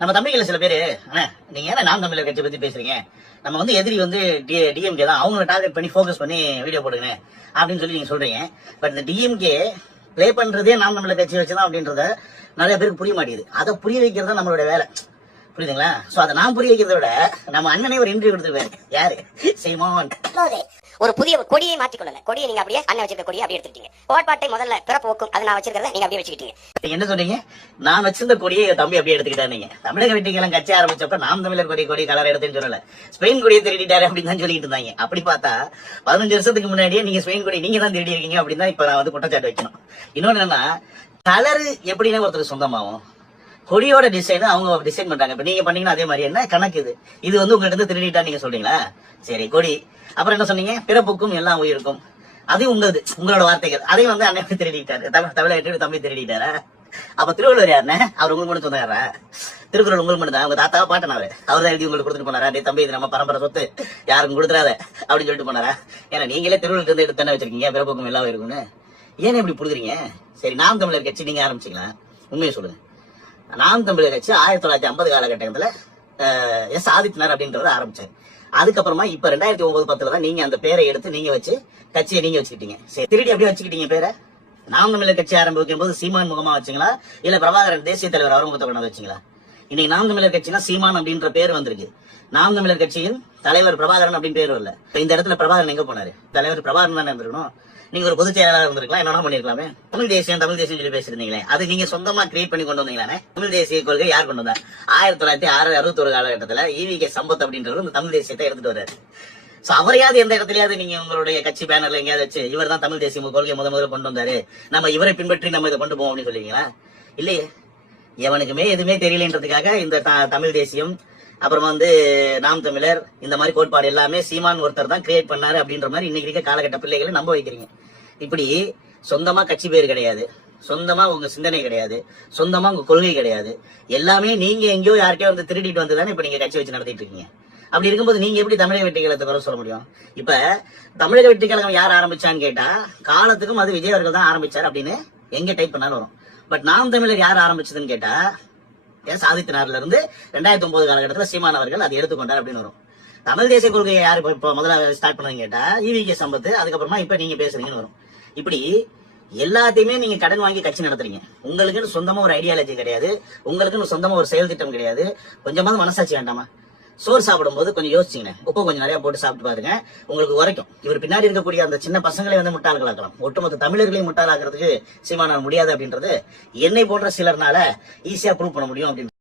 நம்ம தமிழ்ல சில பேர் நீங்க ஏன்னா நான் தமிழர் கட்சி பத்தி பேசுறீங்க நம்ம வந்து எதிரி வந்து டி டிஎம்கே தான் அவங்கள டார்கெட் பண்ணி போக்கஸ் பண்ணி வீடியோ போடுங்க அப்படின்னு சொல்லி நீங்க சொல்றீங்க பட் இந்த டிஎம்கே பிளே பண்றதே நான் தமிழர் கட்சி வச்சுதான் அப்படின்றத நிறைய பேருக்கு புரிய மாட்டேங்குது அதை புரிய வைக்கிறது நம்மளோட வேலை புரியுதுங்களா சோ அதை நான் புரிய வைக்கிறத விட நம்ம அண்ணனே ஒரு இன்டர்வியூ கொடுத்துருவாரு யாரு சீமான் ஒரு புதிய கொடியை மாற்றிக்கொள்ளுங்க கொடியை நீங்க அப்படியே அண்ணன் வச்சிருக்க கொடியை அப்படியே எடுத்துக்கிட்டீங்க கோட்பாட்டை முதல்ல பிறப்போக்கும் அதை நான் வச்சிருக்கிறத நீங்க அப்படியே வச்சுக்கிட்டீங்க என்ன சொன்னீங்க நான் வச்சிருந்த கொடியை தம்பி அப்படியே எடுத்துக்கிட்டாரு நீங்க தமிழக வெட்டிக்கெல்லாம் கட்சி ஆரம்பிச்சப்ப நாம் தமிழர் கொடி கொடி கலர் எடுத்துன்னு சொல்லல ஸ்பெயின் கொடியை திருடிட்டாரு அப்படின்னு தான் சொல்லிட்டு இருந்தாங்க அப்படி பார்த்தா பதினஞ்சு வருஷத்துக்கு முன்னாடியே நீங்க ஸ்பெயின் கொடி நீங்க தான் திருடி இருக்கீங்க அப்படின்னு தான் இப்ப நான் வந்து குற்றச்சாட்டு வைக்கணும் இன்னொன்னு என்னன்னா கலரு எப்படின்னா ஒருத்தர் சொந்தமாகும் கொடியோட டிசைன் அவங்க டிசைன் பண்றாங்க இப்ப நீங்க பண்ணீங்கன்னா அதே மாதிரி என்ன கணக்கு இது இது வந்து உங்கள்கிட்ட இருந்து திருடிட்டா நீங்க சொல்றீங்களா சரி கொடி அப்புறம் என்ன சொன்னீங்க பிறப்புக்கும் எல்லாம் உயிருக்கும் அது உங்களது உங்களோட வார்த்தைகள் அதையும் வந்து அண்ணன் திருடிட்டாரு தமிழ் தமிழ் தம்பி திருடிட்டாரா அப்ப திருவள்ளுவர் யாருன்னு அவர் உங்களுக்கு மட்டும் சொன்னாரா திருக்குறள் உங்களுக்கு மட்டும் தான் உங்க தாத்தா பாட்டனாரு அவர் தான் எழுதி உங்களுக்கு கொடுத்துட்டு போனாரா டே தம்பி இது நம்ம பரம்பரை சொத்து யாருக்கும் கொடுத்துறாத அப்படின்னு சொல்லிட்டு போனாரா ஏன்னா நீங்களே திருவள்ளுவர் இருந்து எடுத்து தானே வச்சிருக்கீங்க பிறப்புக்கும் எல்லாம் இருக்கும்னு ஏன்னா இப்படி புரிதுறீங்க சரி நாம் தமிழர் கட்சி நீங்க ஆரம்பிச்சிக்கலாம் உண்மையை சொல்லுங்க நாம் தமிழர் கட்சி ஆயிரத்தி தொள்ளாயிரத்தி ஐம்பது காலகட்டத்தில் எஸ் ஆதித்யநாத் அப்படின்றத ஆரம்பிச்சார் அதுக்கப்புறமா இப்ப ரெண்டாயிரத்தி ஒன்பது பத்துல தான் நீங்க அந்த பேரை எடுத்து நீங்க வச்சு கட்சியை நீங்க வச்சுக்கிட்டீங்க சரி திருடி அப்படியே வச்சுக்கிட்டீங்க பேரை நாம் தமிழர் கட்சி ஆரம்பிக்கும் போது சீமான் முகமா வச்சுங்களா இல்ல பிரபாகரன் தேசிய தலைவர் அவர் முகத்தை கொண்டாந்து வச்சுங்களா இன்னைக்கு நாம் தமிழர் கட்சினா சீமான் அப்படின்ற பேர் வந்திருக்கு நாம் தமிழர் கட்சியின் தலைவர் பிரபாகரன் அப்படின்னு பேர் வரல இந்த இடத்துல பிரபாகரன் எங்க போனாரு தலைவர் பிரபாகரன் தான் இருந்திருக்கணும் நீங்க ஒரு பொதுச் செயலாளர் இருந்திருக்கலாம் என்னென்ன பண்ணிருக்கலாமே தமிழ் தேசியம் தமிழ் தேசியம் சொல்லி பேசிருந்தீங்களே அது நீங்க சொந்தமா கிரியேட் பண்ணி கொண்டு வந்தீங்களானே தமிழ் தேசிய கொள்கை யார் கொண்டு வந்தா ஆயிரத்தி தொள்ளாயிரத்தி ஆறு ஒரு காலகட்டத்தில் ஈவி கே சம்பத் அப்படின்றவர் இந்த தமிழ் தேசியத்தை எடுத்துட்டு வராரு சோ அவரையாவது எந்த இடத்துலயாவது நீங்க உங்களுடைய கட்சி பேனர்ல எங்கேயாவது வச்சு இவர் தான் தமிழ் தேசிய கொள்கை முத முதல்ல கொண்டு வந்தாரு நம்ம இவரை பின்பற்றி நம்ம இதை கொண்டு போவோம் அப்படின்னு சொல்லுவீங்களா இல்லையே எவனுக்குமே எதுவுமே தெரியலன்றதுக்காக இந்த தமிழ் தேசியம் அப்புறம் வந்து நாம் தமிழர் இந்த மாதிரி கோட்பாடு எல்லாமே சீமான் ஒருத்தர் தான் கிரியேட் பண்ணாரு அப்படின்ற மாதிரி இன்னைக்கு இருக்க காலகட்ட பிள்ளைகளை நம்ப வைக்கிறீங்க இப்படி சொந்தமா கட்சி பேர் கிடையாது சொந்தமா உங்க சிந்தனை கிடையாது சொந்தமா உங்க கொள்கை கிடையாது எல்லாமே நீங்க எங்கேயோ யார்கிட்டயோ வந்து திருடிட்டு வந்து தானே இப்ப நீங்க கட்சி வச்சு நடத்திட்டு இருக்கீங்க அப்படி இருக்கும்போது நீங்க எப்படி தமிழக வெற்றி கழகத்தை குறை சொல்ல முடியும் இப்ப தமிழக வெற்றி கழகம் யார் ஆரம்பிச்சான்னு கேட்டா காலத்துக்கும் அது விஜய் அவர்கள் தான் ஆரம்பிச்சார் அப்படின்னு எங்க டைப் பண்ணாலும் வரும் பட் நாம் தமிழர் யார் ஆரம்பிச்சதுன்னு கேட்டா ஏன் ஆதித்யநாத்ல இருந்து ரெண்டாயிரத்தி ஒன்பது காலகட்டத்தில் சீமான் அவர்கள் அதை எடுத்துக்கொண்டார் அப்படின்னு வரும் தமிழ் தேசிய கொள்கையை யார் இப்ப முதல்ல ஸ்டார்ட் பண்ணதுன்னு கேட்டா ஈவி சம்பத்து அதுக்கப்புறமா இப்ப நீங்க பேசுறீங்கன்னு வரும் இப்படி எல்லாத்தையுமே நீங்க கடன் வாங்கி கட்சி நடத்துறீங்க உங்களுக்குன்னு சொந்தமா ஒரு ஐடியாலஜி கிடையாது உங்களுக்குன்னு சொந்தமா ஒரு செயல் திட்டம் கிடையாது கொஞ்சமாவது மனசாட்சி வேண்டாமா சோறு சாப்பிடும்போது கொஞ்சம் யோசிச்சிங்கண்ணே உப்பு கொஞ்சம் நிறையா போட்டு சாப்பிட்டு பாருங்க உங்களுக்கு உரைக்கும் இவர் பின்னாடி இருக்கக்கூடிய அந்த சின்ன பசங்களை வந்து முட்டாள்களாக்கலாம் ஒட்டுமொத்த தமிழர்களையும் முட்டாளாக்குறதுக்கு சீமானால் முடியாது அப்படின்றது என்னை போன்ற சிலர்னால ஈஸியாக ப்ரூவ் பண்ண முடியும் அப்படின்னு